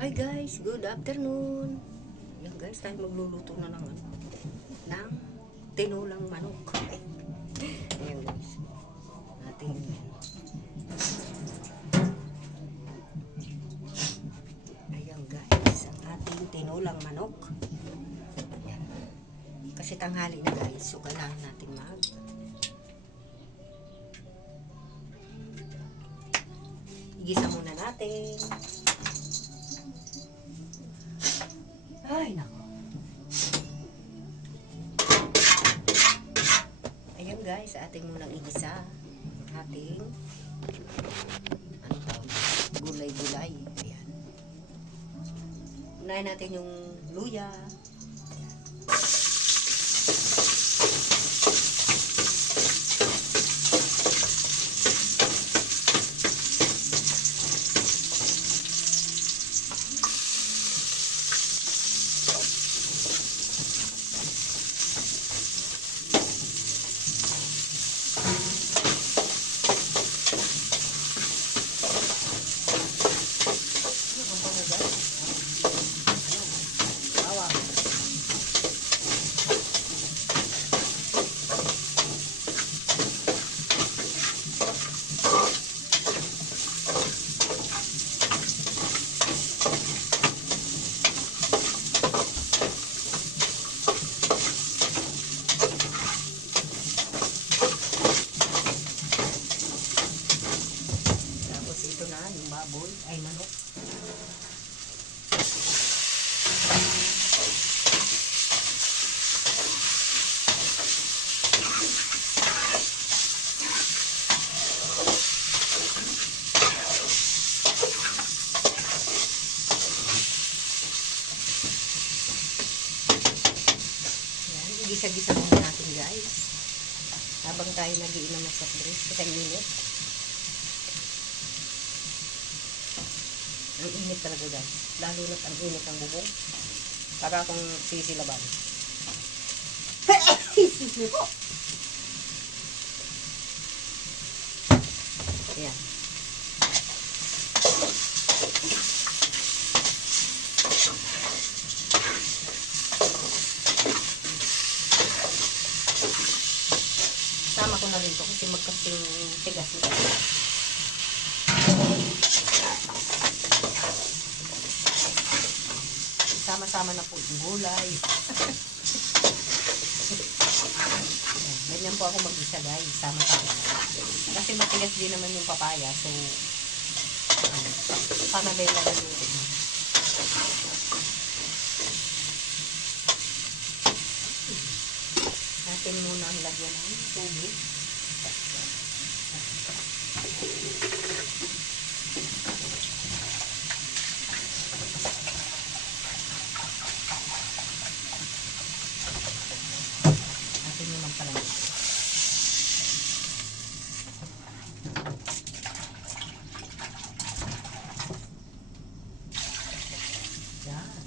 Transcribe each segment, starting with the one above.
Hi guys, good afternoon. Yan guys, tayo magluluto na ng ano, ng tinulang manok. Ayan guys. Ating Ayan guys, ang ating tinulang manok. Ayan. Kasi tanghali na guys, so kailangan natin mag Igisa muna natin. Guys, ating munang igisa. Ating ano? Gulay-gulay. Ayan. Unahin natin yung luya. Ano ang bango guys? Ano? Bawang. Tapos ito na, yung baboy, ay manok. Yan, igisa-gisa muna natin guys. Habang tayo nagiinom ng soft drinks, kasi ang init. Ang init talaga guys. Lalo na't ang init ang bubong. Para akong sisilaban. Excuse me po. Ayan. Sama ko na rin to kasi magkasing tigas. Sama-sama na po yung gulay. Ganyan po ako mag-isa guys. Sama-sama. Kasi matigas din naman yung papaya. So, ano, panabay lang ang luto mo. Natin muna ang lagyan ng tubig. Natin yun ang pala. Yan.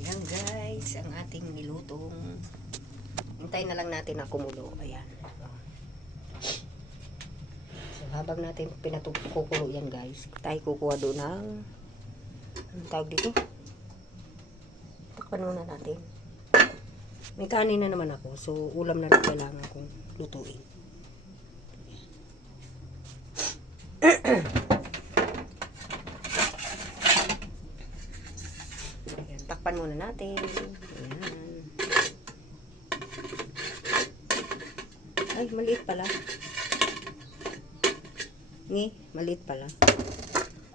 Ayan guys, ang ating nilutong. Hintayin na lang natin na kumulo. Ayan. So, habang natin pinatukukulo yan guys, tayo kukuha doon ng ang tawag dito? Takpan muna natin. May kanin na naman ako, so ulam na lang kailangan kong lutuin. Ayan, takpan muna natin. Ayan. Ay, maliit pala. Ngi, maliit pala.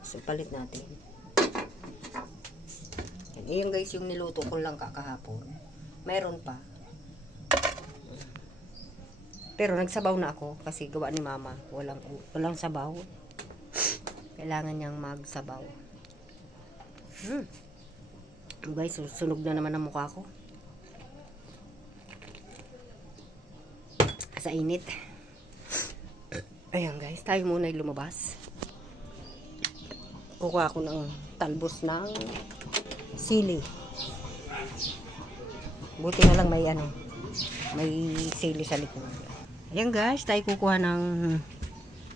So, palit natin. Yan, Iyan guys yung niluto ko lang kakahapon. Meron pa. Pero nagsabaw na ako kasi gawa ni mama. Walang, walang sabaw. Kailangan niyang magsabaw. Hmm. Guys, sunog na naman ang mukha ko. Sa init. Ayan guys, tayo muna ay lumabas. Kukuha ako ng talbos ng sili. Buti na lang may ano, May sili sa likod. Ayan guys, tayo kukuha ng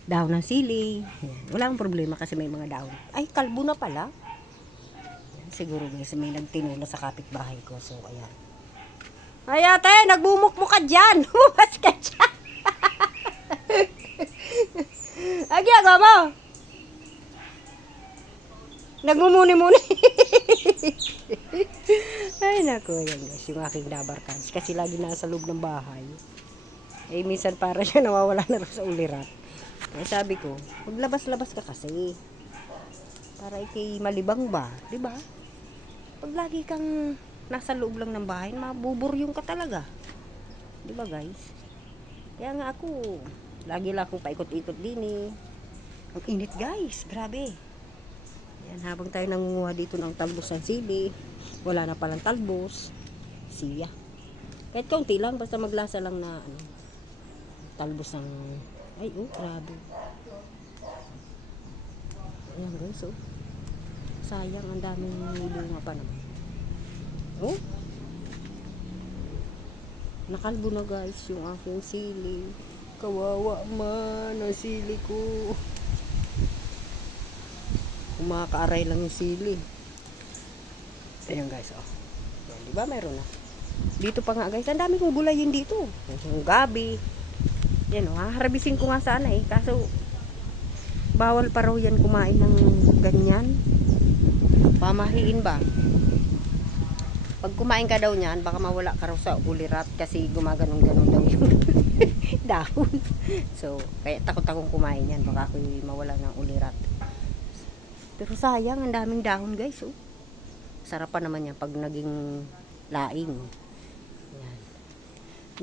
dahon ng sili. Ayan. Wala akong problema kasi may mga dahon. Ay, kalbo na pala. Siguro guys, may nagtinula sa kapitbahay ko. So, ayan. Ay ate, nagbumukmuk ka dyan. Bumas ka dyan. Ay, ginagawa mo. Nagmumuni-muni. Ay, naku, yan guys, yung aking dabar cans. Kasi lagi nasa loob ng bahay. Eh, minsan para siya nawawala na sa ulirat. Eh, sabi ko, maglabas-labas ka kasi. Para ikay malibang ba, di ba? Pag lagi kang nasa loob lang ng bahay, mabuburyong ka talaga. Di ba guys? Kaya nga ako, lagi lang akong paikot-ikot din eh. Ang init guys, grabe. Yan, habang tayo nangunguha dito ng talbos ng sili, wala na palang talbos, siya. Kahit kaunti lang, basta maglasa lang na ano, talbos ng, ay oh, grabe. Ayan guys, oh. Sayang, ang daming bunga pa naman. Oh. Nakalbo na guys yung aking sili. Kawawa man ang sili ko. Kumakaaray lang yung sili. Ayan guys, oh. Yan, di ba meron na? Dito pa nga guys, ang dami kong gulayin dito. Yung gabi. Yan oh, haharbisin ko nga sana eh. Kaso, bawal pa raw yan kumain ng ganyan. Pamahiin ba? Pag kumain ka daw niyan, baka mawala ka raw sa ulirat kasi gumaganong-ganon daw yung dahon. So, kaya takot akong kumain yan. Baka ako mawala ng ulirat. Pero sayang, ang daming dahon guys. Oh. Sarap pa naman yan pag naging laing. Yan.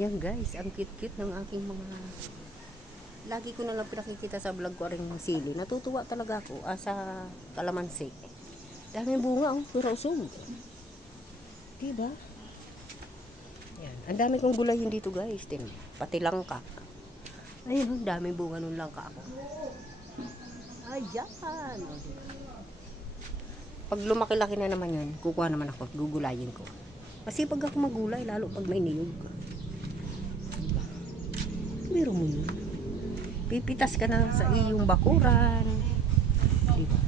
Yan guys, ang cute-cute ng aking mga... Lagi ko na lang pinakikita sa vlog ko rin ng sili. Natutuwa talaga ako ah, sa kalamansi. Daming bunga oh, pero usog. Diba? Yan. Ang dami kong gulayin dito guys. Tin. Pati langka. Ayun, ang daming bunga nung langka ako. Ayan. Pag lumaki-laki na naman yun, kukuha naman ako gugulayin ko. Kasi pag ako magulay, lalo pag may niyog. Diba? Biro mo yun. Pipitas ka na sa iyong bakuran. Diba?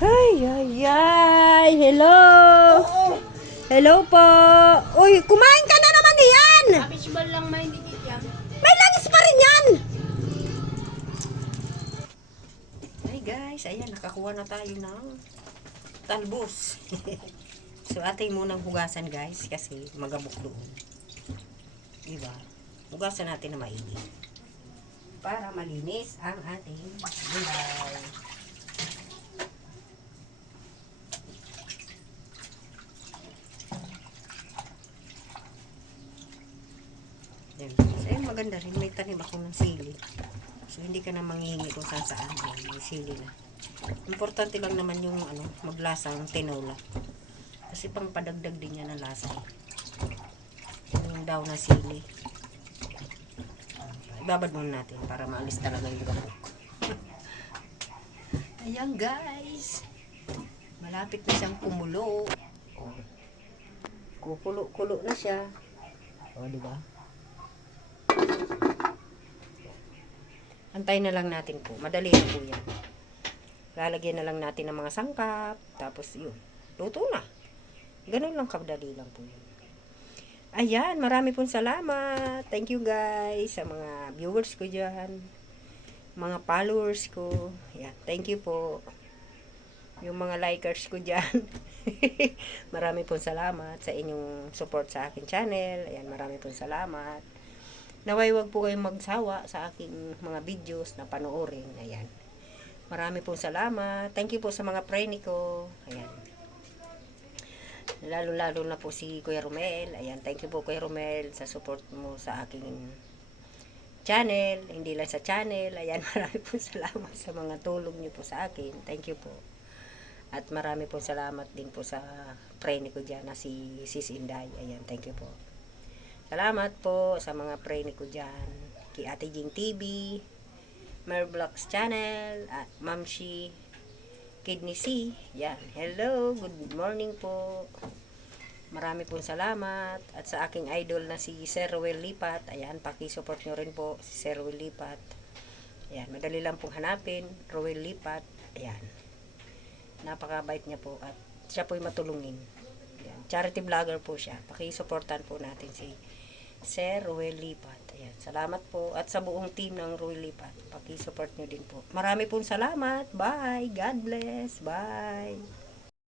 Ay, ay, ay. Hello. Hello po. Uy, kumain ka na naman diyan. Abisbal lang may hindi yan. May langis pa rin yan. Ay guys, ayan, nakakuha na tayo ng talbos. so, atin munang hugasan guys kasi magabok doon. Diba? Hugasan natin na maigi. Para malinis ang ating gulay. Yan. So, ayun, maganda rin. May tanim ako ng sili. So, hindi ka na mangingi kung saan saan. May sili na. Importante lang naman yung ano, maglasa ng tinola. Kasi pang padagdag din yan ng lasa. Yung daw na sili. Ibabad muna natin para maalis talaga yung gamot. Ayan guys. Malapit na siyang kumulo. Oh. Kukulo-kulo na siya. O, di ba? Antay na lang natin po. Madali na po yan. Lalagyan na lang natin ng mga sangkap. Tapos yun. Luto na. Ganun lang kadali lang po yun. Ayan, marami pong salamat. Thank you guys sa mga viewers ko dyan. Mga followers ko. Ayan, thank you po. Yung mga likers ko dyan. marami pong salamat sa inyong support sa akin channel. Ayan, marami pong salamat. Naway wag po kayong magsawa sa aking mga videos na panoorin. Ayan. Marami pong salamat. Thank you po sa mga preni ko. Ayan. Lalo-lalo na po si Kuya Romel. Ayan, thank you po Kuya Romel sa support mo sa aking channel. Hindi lang sa channel. Ayan, marami po salamat sa mga tulong niyo po sa akin. Thank you po. At marami po salamat din po sa preni ko dyan na si Sis Inday. Ayan, thank you po. Salamat po sa mga preni ko dyan. Kay Ate Jing TV, Mervlogs Channel, at Mamshi Kidney C. Yan. Hello, good morning po. Marami pong salamat. At sa aking idol na si Sir Ruel Lipat. Ayan, pakisupport nyo rin po si Sir Ruel Lipat. Ayan, madali lang pong hanapin. Ruel Lipat. Ayan. Napakabait niya po. At siya po'y matulungin. Ayan, charity vlogger po siya. Pakisuportan po natin si Sir Ruel Lipat. Ayan, salamat po. At sa buong team ng Ruel Lipat, pakisupport nyo din po. Marami pong salamat. Bye. God bless. Bye.